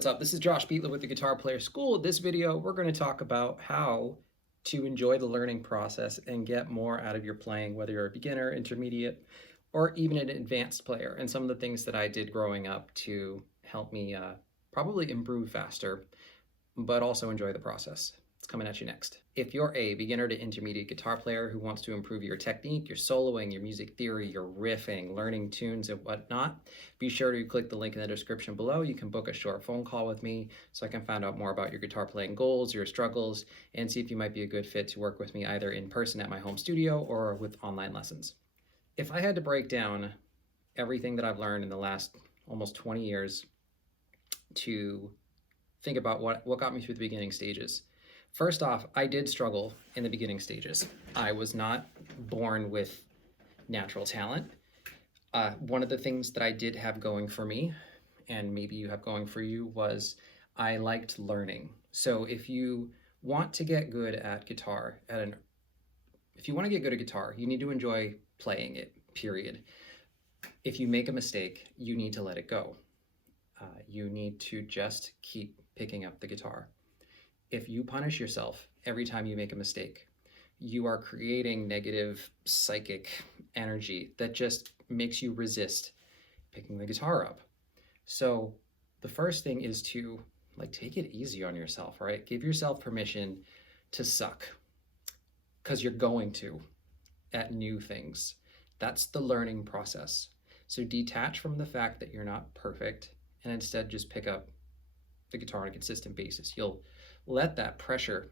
What's up? This is Josh Beatler with the Guitar Player School. This video, we're going to talk about how to enjoy the learning process and get more out of your playing, whether you're a beginner, intermediate, or even an advanced player, and some of the things that I did growing up to help me probably improve faster, but also enjoy the process. It's coming at you next. If you're a beginner to intermediate guitar player who wants to improve your technique, your soloing, your music theory, your riffing, learning tunes and whatnot, be sure to click the link in the description below. You can book a short phone call with me so I can find out more about your guitar playing goals, your struggles, and see if you might be a good fit to work with me either in person at my home studio or with online lessons. If I had to break down everything that I've learned in the last almost 20 years to think about what got me through the beginning stages, first off, I did struggle in the beginning stages. I was not born with natural talent. One of the things that I did have going for me, and maybe you have going for you, was I liked learning. So if you want to get good at guitar, if you want to get good at guitar, you need to enjoy playing it, period. If you make a mistake, you need to let it go. You need to just keep picking up the guitar. If you punish yourself every time you make a mistake, you are creating negative psychic energy that just makes you resist picking the guitar up. So the first thing is to take it easy on yourself, right? Give yourself permission to suck, because you're going to at new things. That's the learning process. So detach from the fact that you're not perfect and instead just pick up the guitar on a consistent basis. You'll let that pressure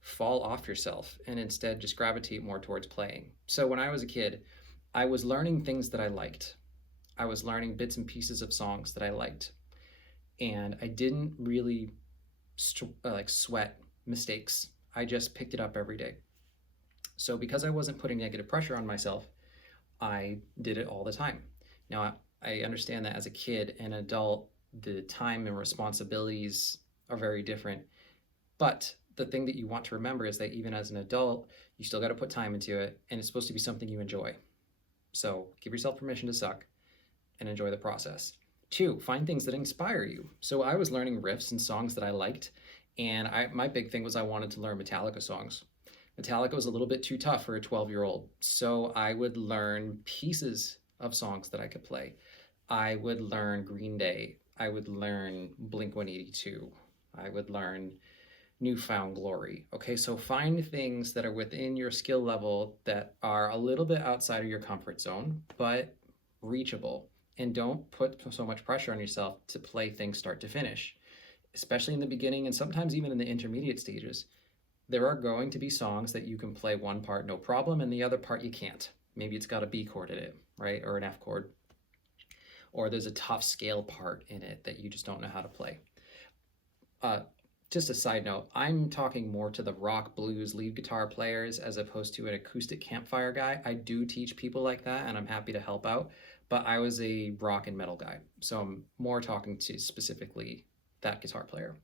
fall off yourself and instead just gravitate more towards playing. So when I was a kid, I was learning things that I liked. I was learning bits and pieces of songs that I liked. And I didn't really sweat mistakes. I just picked it up every day. So because I wasn't putting negative pressure on myself, I did it all the time. Now, I understand that as a kid and adult, the time and responsibilities are very different. But the thing that you want to remember is that even as an adult, you still got to put time into it, and it's supposed to be something you enjoy. So give yourself permission to suck and enjoy the process. 2, find things that inspire you. So I was learning riffs and songs that I liked, and my big thing was I wanted to learn Metallica songs. Metallica was a little bit too tough for a 12-year-old, so I would learn pieces of songs that I could play. I would learn Green Day. I would learn Blink-182. I would learn New Found Glory. Okay, so find things that are within your skill level that are a little bit outside of your comfort zone, but reachable. And don't put so much pressure on yourself to play things start to finish, especially in the beginning and sometimes even in the intermediate stages. There are going to be songs that you can play one part no problem and the other part you can't. Maybe it's got a B chord in it, right? Or an F chord. Or there's a tough scale part in it that you just don't know how to play. Just a side note, I'm talking more to the rock blues lead guitar players as opposed to an acoustic campfire guy. I do teach people like that and I'm happy to help out, but I was a rock and metal guy. So I'm more talking to specifically that guitar player.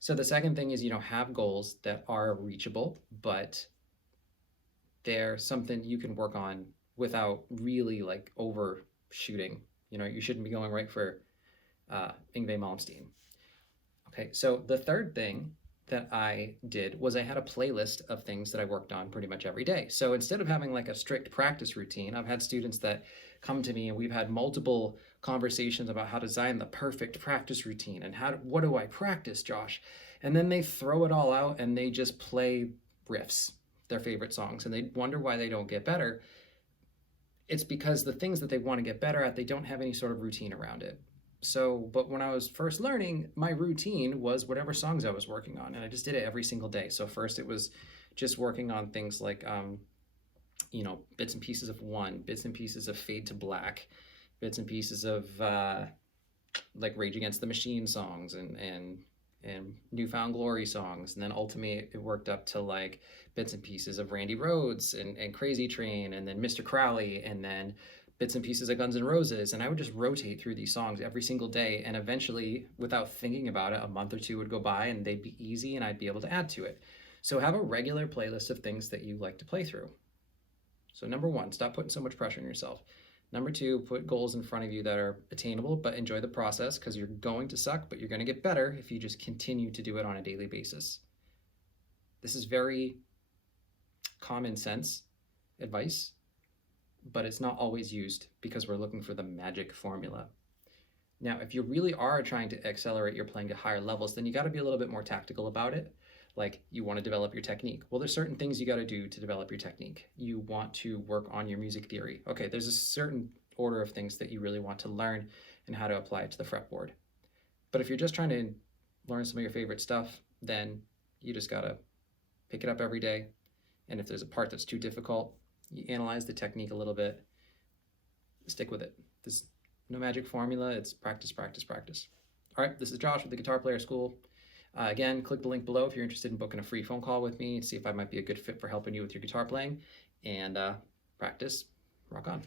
So the second thing is, have goals that are reachable, but they're something you can work on without really overshooting. You shouldn't be going right for Yngwie Malmsteen. Okay, so the third thing that I did was I had a playlist of things that I worked on pretty much every day. So instead of having a strict practice routine, I've had students that come to me and we've had multiple conversations about how to design the perfect practice routine and what do I practice, Josh? And then they throw it all out and they just play riffs, their favorite songs, and they wonder why they don't get better. It's because the things that they want to get better at, they don't have any sort of routine around it. So, but when I was first learning, my routine was whatever songs I was working on, and I just did it every single day. So first it was just working on things like, bits and pieces of One, bits and pieces of Fade to Black, bits and pieces of Rage Against the Machine songs and New Found Glory songs. And then ultimately it worked up to bits and pieces of Randy Rhoads and Crazy Train, and then Mr. Crowley, and then bits and pieces of Guns N' Roses, and I would just rotate through these songs every single day, and eventually, without thinking about it, a month or two would go by and they'd be easy and I'd be able to add to it. So have a regular playlist of things that you like to play through. So number 1, stop putting so much pressure on yourself. Number two, put goals in front of you that are attainable, but enjoy the process because you're going to suck, but you're going to get better if you just continue to do it on a daily basis. This is very common sense advice, but it's not always used because we're looking for the magic formula. Now, if you really are trying to accelerate your playing to higher levels, then you got to be a little bit more tactical about it. Like, you want to develop your technique. Well, there's certain things you got to do to develop your technique. You want to work on your music theory. Okay, there's a certain order of things that you really want to learn and how to apply it to the fretboard. But if you're just trying to learn some of your favorite stuff, then you just got to pick it up every day. And if there's a part that's too difficult, you analyze the technique a little bit, stick with it. There's no magic formula. It's practice, practice, practice. All right, this is Josh with the Guitar Player School. Again, click the link below if you're interested in booking a free phone call with me, see if I might be a good fit for helping you with your guitar playing. And practice, rock on.